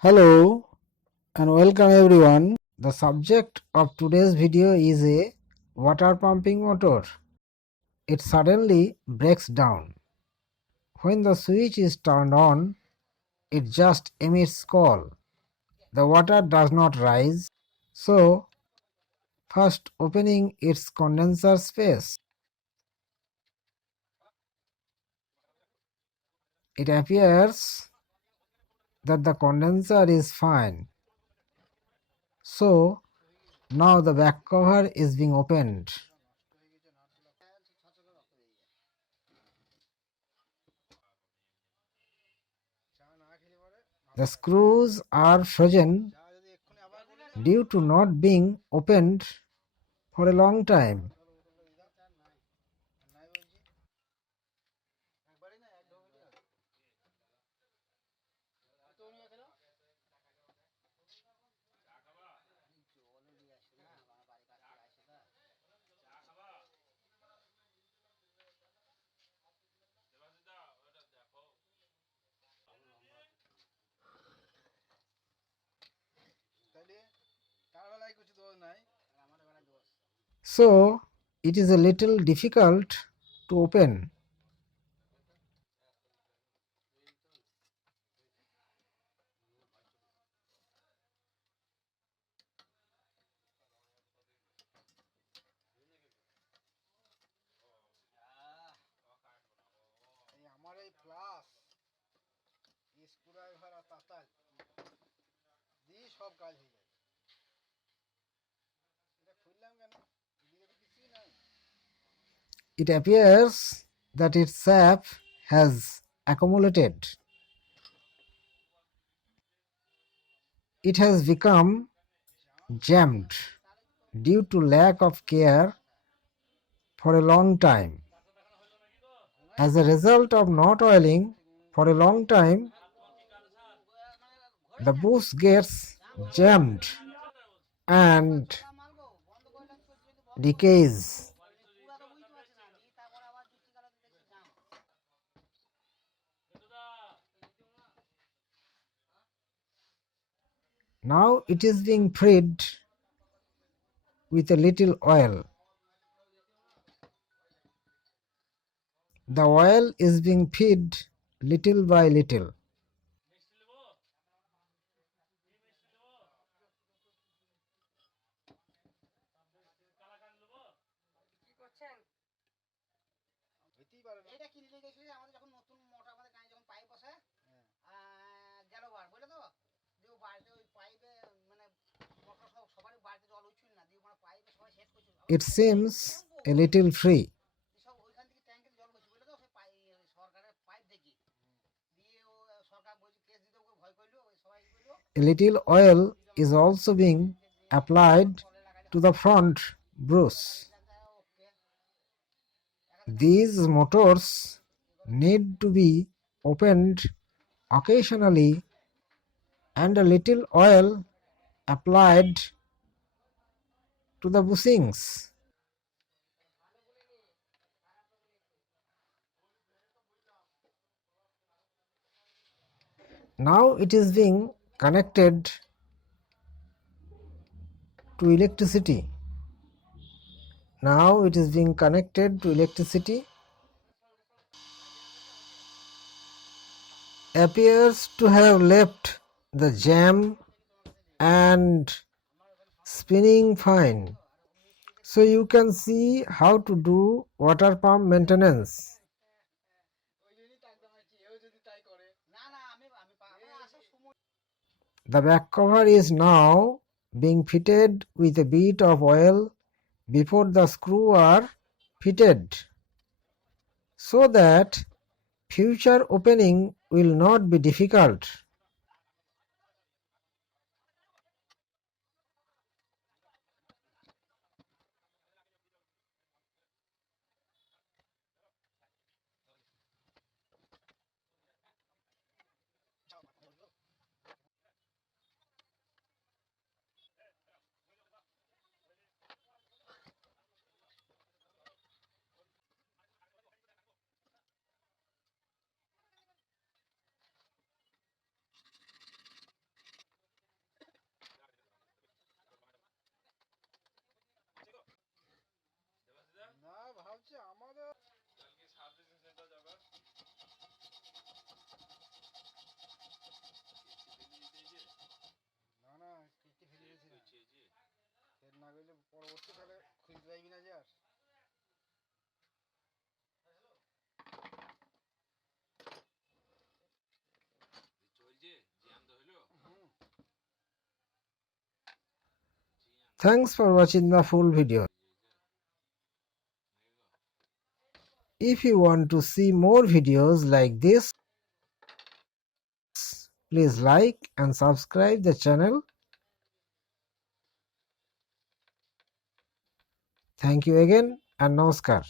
Hello and welcome everyone. The subject of today's video is a water pumping motor. It suddenly breaks down. When the switch is turned on, it just emits call. The water does not rise, so first opening its condenser space. It appears that the condenser is fine. So now the back cover is being opened. The screws are frozen due to not being opened for a long time. So it is a little difficult to open. It appears that its sap has accumulated. It has become jammed due to lack of care for a long time. As a result of not oiling for a long time, the boost gets jammed and decays. Now it is being freed with a little oil. The oil is being fed little by little. It seems a little free. A little oil is also being applied to the front brush. These motors need to be opened occasionally and a little oil applied to the bushings. Now it is being connected to electricity. Now it is being connected to electricity. Appears to have left the jam and spinning fine. So you can see how to do water pump maintenance. The back cover is now being fitted with a bit of oil before the screw are fitted, so that future opening will not be difficult. Thanks for watching the full video. If you want to see more videos like this, please like and subscribe the channel. Thank you again and namaskar.